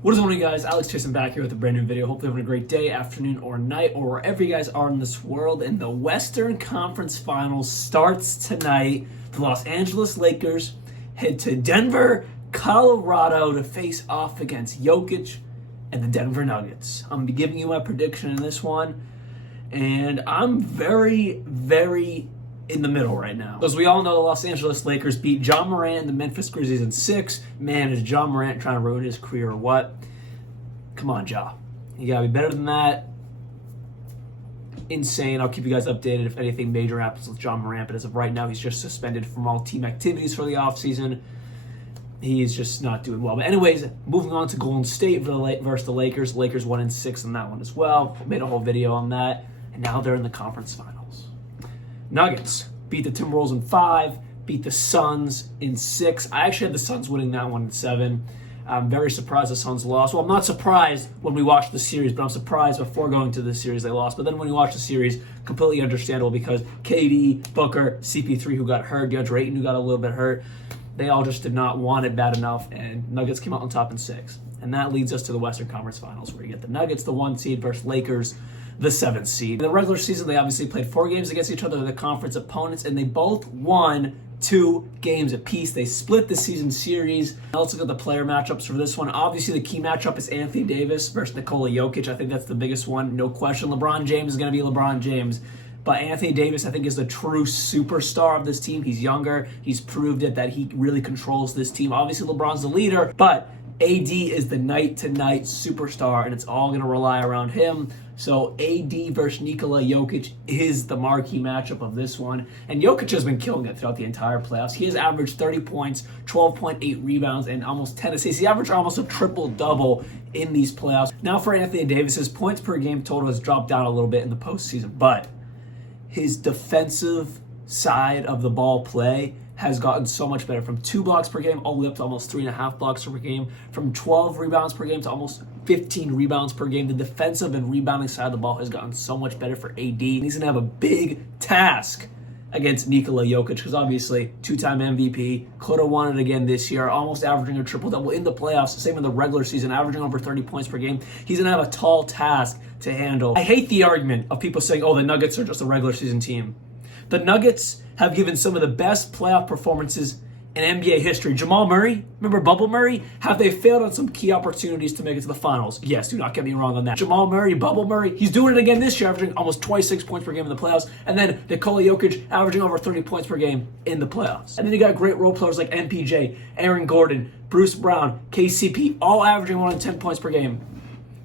What is going on, guys? Alex Chasson back here with a brand new video. Hopefully having a great day, afternoon, or night, or wherever you guys are in this world. And the Western Conference Finals starts tonight. The Los Angeles Lakers head to Denver, Colorado to face off against Jokic and the Denver Nuggets. I'm going to be giving you my prediction in this one. And I'm very in the middle right now. As we all know, the Los Angeles Lakers beat Ja Morant and the Memphis Grizzlies in 6. Man, is Ja Morant trying to ruin his career or what? Come on, Ja. You gotta be better than that. Insane. I'll keep you guys updated if anything major happens with Ja Morant, but as of right now, he's just suspended from all team activities for the offseason. He's just not doing well. But anyways, moving on to Golden State versus the Lakers. Lakers won in 6 on that one as well. Made a whole video on that. And now they're in the conference finals. Nuggets beat the Timberwolves in 5, beat the Suns in 6. I actually had the Suns winning that one in 7. I'm very surprised the Suns lost. Well, I'm not surprised when we watched the series, but I'm surprised before going to the series they lost. But then when you watch the series, completely understandable because KD, Booker, CP3 who got hurt, DeAndre Ayton who got a little bit hurt, they all just did not want it bad enough, and Nuggets came out on top in 6. And that leads us to the Western Conference Finals, where you get the Nuggets, the 1 seed, versus Lakers, the 7th seed. In the regular season, they obviously played 4 games against each other, the conference opponents, and they both won 2 games apiece. They split the season series. Now let's look at the player matchups for this one. Obviously, the key matchup is Anthony Davis versus Nikola Jokic. I think that's the biggest one. No question, LeBron James is going to be LeBron James. But Anthony Davis, I think, is the true superstar of this team. He's younger. He's proved it that he really controls this team. Obviously, LeBron's the leader, but AD is the night-to-night superstar, and it's all going to rely around him. So AD versus Nikola Jokic is the marquee matchup of this one. And Jokic has been killing it throughout the entire playoffs. He has averaged 30 points, 12.8 rebounds, and almost 10 assists. He averaged almost a triple-double in these playoffs. Now for Anthony Davis, his points per game total has dropped down a little bit in the postseason, but his defensive side of the ball play has gotten so much better, from 2 blocks per game all the way up to almost 3.5 blocks per game, from 12 rebounds per game to almost 15 rebounds per game. The defensive and rebounding side of the ball has gotten so much better for AD. And he's going to have a big task against Nikola Jokic because obviously 2-time MVP, could have won it again this year, almost averaging a triple-double in the playoffs, same in the regular season, averaging over 30 points per game. He's going to have a tall task to handle. I hate the argument of people saying, oh, the Nuggets are just a regular season team. The Nuggets have given some of the best playoff performances in NBA history. Jamal Murray, remember Bubble Murray? Have they failed on some key opportunities to make it to the finals? Yes, do not get me wrong on that. Jamal Murray, Bubble Murray, he's doing it again this year, averaging almost 26 points per game in the playoffs. And then Nikola Jokic averaging over 30 points per game in the playoffs. And then you got great role players like MPJ, Aaron Gordon, Bruce Brown, KCP, all averaging more than 10 points per game.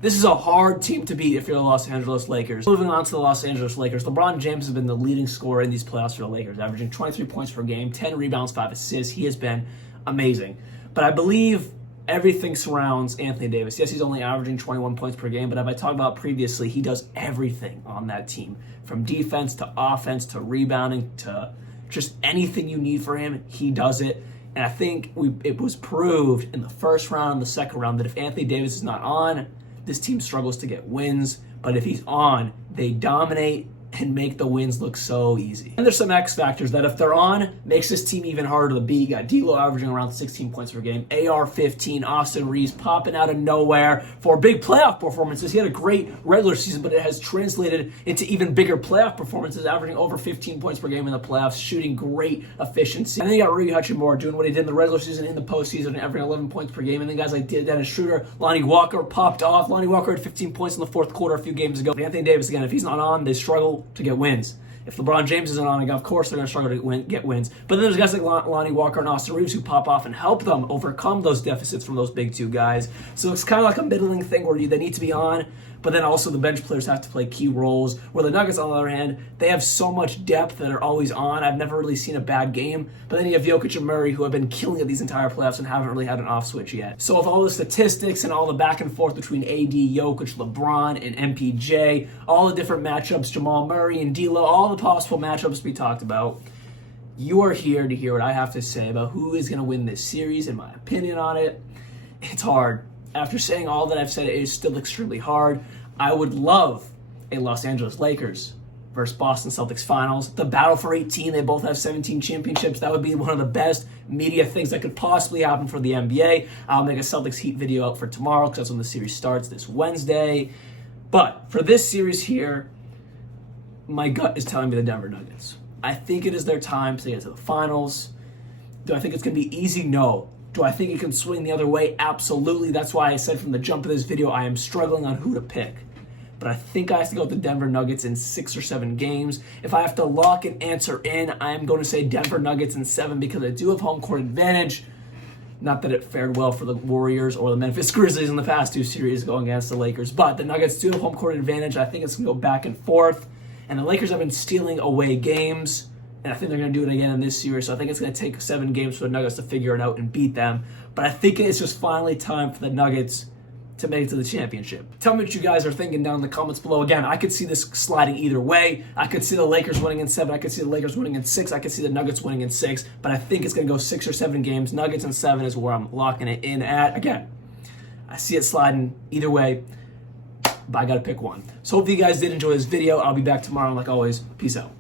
This is a hard team to beat if you're the Los Angeles Lakers. Moving on to the Los Angeles Lakers, LeBron James has been the leading scorer in these playoffs for the Lakers, averaging 23 points per game, 10 rebounds, 5 assists. He has been amazing. But I believe everything surrounds Anthony Davis. Yes, he's only averaging 21 points per game, but as I talked about previously, he does everything on that team. From defense to offense to rebounding to just anything you need for him, he does it. And I think it was proved in the first round and the second round that if Anthony Davis is not on, this team struggles to get wins, but if he's on, they dominate and make the wins look so easy. And there's some X factors that if they're on, makes this team even harder to beat. You got D'Lo averaging around 16 points per game, AR 15, Austin Reeves popping out of nowhere for big playoff performances. He had a great regular season, but it has translated into even bigger playoff performances, averaging over 15 points per game in the playoffs, shooting great efficiency. And then you got Rui Hachimura doing what he did in the regular season, in the postseason, averaging 11 points per game. And then guys like Dennis Schroeder, Lonnie Walker popped off. Lonnie Walker had 15 points in the fourth quarter a few games ago. Anthony Davis, again, if he's not on, they struggle to get wins. If LeBron James isn't on, of course they're going to struggle to get wins. But then there's guys like Lonnie Walker and Austin Reeves who pop off and help them overcome those deficits from those big 2 guys. So it's kind of like a middling thing where they need to be on, but then also the bench players have to play key roles. Where the Nuggets, on the other hand, they have so much depth that are always on. I've never really seen a bad game. But then you have Jokic and Murray who have been killing it these entire playoffs and haven't really had an off switch yet. So with all the statistics and all the back and forth between AD, Jokic, LeBron, and MPJ, all the different matchups, Jamal Murray and D'Lo, all the possible matchups we talked about, you are here to hear what I have to say about who is going to win this series and my opinion on it. It's hard. After saying all that I've said, it is still extremely hard. I would love a Los Angeles Lakers versus Boston Celtics finals. The battle for 18, they both have 17 championships. That would be one of the best media things that could possibly happen for the NBA. I'll make a Celtics Heat video out for tomorrow because that's when the series starts this Wednesday. But for this series here, my gut is telling me the Denver Nuggets. I think it is their time to get to the finals. Do I think it's going to be easy? No. Do I think it can swing the other way? Absolutely. That's why I said from the jump of this video, I am struggling on who to pick. But I think I have to go with the Denver Nuggets in 6 or 7 games. If I have to lock an answer in, I am going to say Denver Nuggets in 7 because I do have home court advantage. Not that it fared well for the Warriors or the Memphis Grizzlies in the past 2 series going against the Lakers, but the Nuggets do have home court advantage. I think it's going to go back and forth. And the Lakers have been stealing away games, and I think they're going to do it again in this series. So I think it's going to take 7 games for the Nuggets to figure it out and beat them. But I think it's just finally time for the Nuggets to make it to the championship. Tell me what you guys are thinking down in the comments below. Again, I could see this sliding either way. I could see the Lakers winning in 7. I could see the Lakers winning in 6. I could see the Nuggets winning in 6. But I think it's going to go 6 or 7 games. Nuggets in 7 is where I'm locking it in at. Again, I see it sliding either way, but I got to pick one. So hopefully you guys did enjoy this video. I'll be back tomorrow, and like always, peace out.